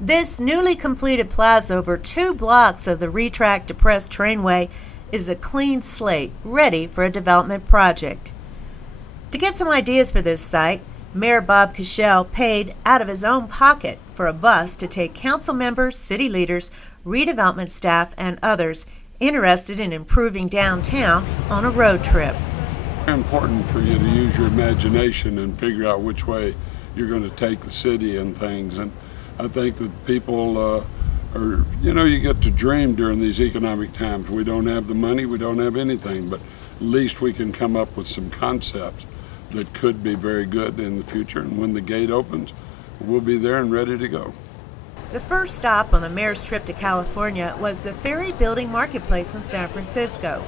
This newly completed plaza over 2 blocks of the ReTRAC depressed trainway is a clean slate, ready for a development project. To get some ideas for this site, Mayor Bob Cashell paid out of his own pocket for a bus to take council members, city leaders, redevelopment staff, and others interested in improving downtown on a road trip. It's very important for you to use your imagination and figure out which way you're going to take the city and things. And I think that people you get to dream during these economic times. We don't have the money, we don't have anything, but at least we can come up with some concepts that could be very good in the future. And when the gate opens, we'll be there and ready to go. The first stop on the mayor's trip to California was the Ferry Building Marketplace in San Francisco.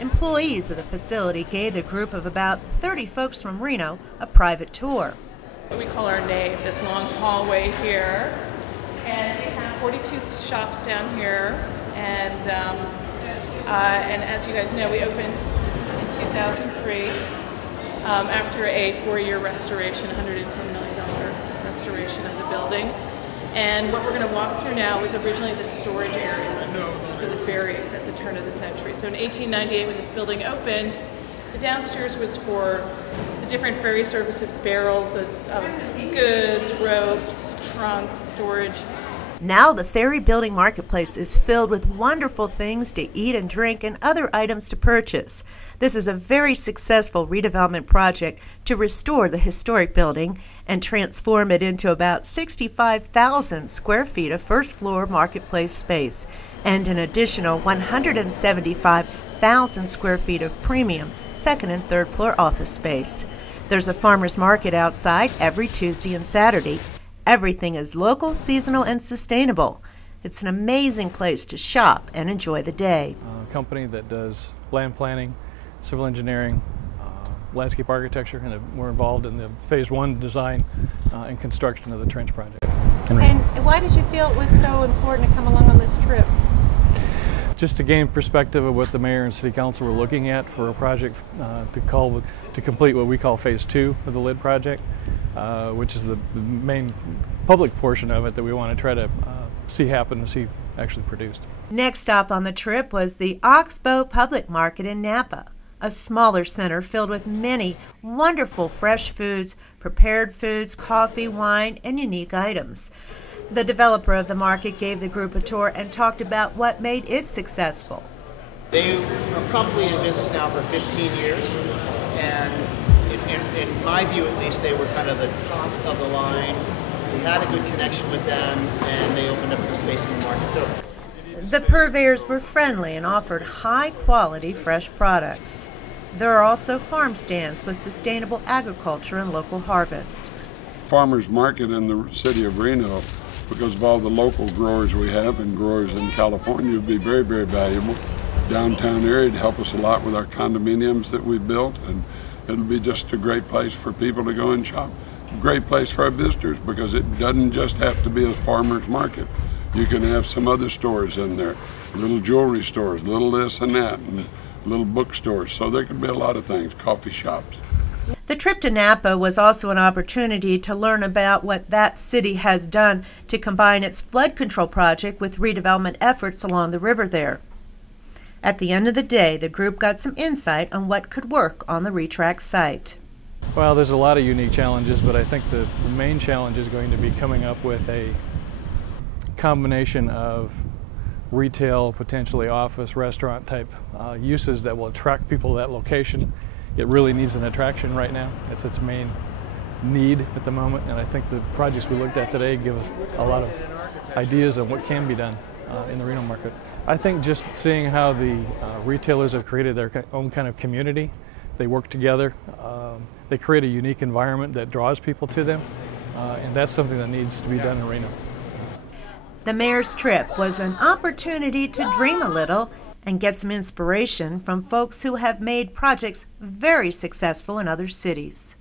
Employees of the facility gave the group of about 30 folks from Reno a private tour. We call our nave this long hallway here, and they have 42 shops down here, and as you guys know, we opened in 2003 after a 4-year restoration, $110 million restoration of the building. And what we're going to walk through now was originally the storage areas for the ferries at the turn of the century. So in 1898, when this building opened, the downstairs was for the different ferry services, barrels of goods, ropes, trunks, storage. Now the Ferry Building Marketplace is filled with wonderful things to eat and drink and other items to purchase. This is a very successful redevelopment project to restore the historic building and transform it into about 65,000 square feet of first-floor marketplace space and an additional 175,000 square feet of premium second and third floor office space. There's a farmer's market outside every Tuesday and Saturday. Everything is local, seasonal, and sustainable. It's an amazing place to shop and enjoy the day. A company that does land planning, civil engineering, landscape architecture, and we're involved in the phase 1 design and construction of the trench project. And why did you feel it was so important to come along on this trip? Just to gain perspective of what the mayor and city council were looking at for a project to complete what we call phase 2 of the LID project, which is the main public portion of it that we want to try to see happen and see actually produced. Next stop on the trip was the Oxbox Public Market in Napa, a smaller center filled with many wonderful fresh foods, prepared foods, coffee, wine, and unique items. The developer of the market gave the group a tour and talked about what made it successful. They are probably in business now for 15 years, and in my view at least, they were kind of the top of the line. We had a good connection with them, and they opened up the space in the market. So the purveyors were friendly and offered high-quality fresh products. There are also farm stands with sustainable agriculture and local harvest. Farmers market in the city of Reno, because of all the local growers we have and growers in California, would be very, very valuable. Downtown area to help us a lot with our condominiums that we built, and it'll be just a great place for people to go and shop. Great place for our visitors, because it doesn't just have to be a farmer's market. You can have some other stores in there, little jewelry stores, little this and that, and little bookstores. So there could be a lot of things, coffee shops. The trip to Napa was also an opportunity to learn about what that city has done to combine its flood control project with redevelopment efforts along the river there. At the end of the day, the group got some insight on what could work on the ReTRAC site. Well, there's a lot of unique challenges, but I think the main challenge is going to be coming up with a combination of retail, potentially office, restaurant type uses that will attract people to that location. It really needs an attraction right now. It's its main need at the moment, and I think the projects we looked at today give us a lot of ideas on what can be done in the Reno market. I think just seeing how the retailers have created their own kind of community, they work together, they create a unique environment that draws people to them, and that's something that needs to be done in Reno. The mayor's trip was an opportunity to dream a little and get some inspiration from folks who have made projects very successful in other cities.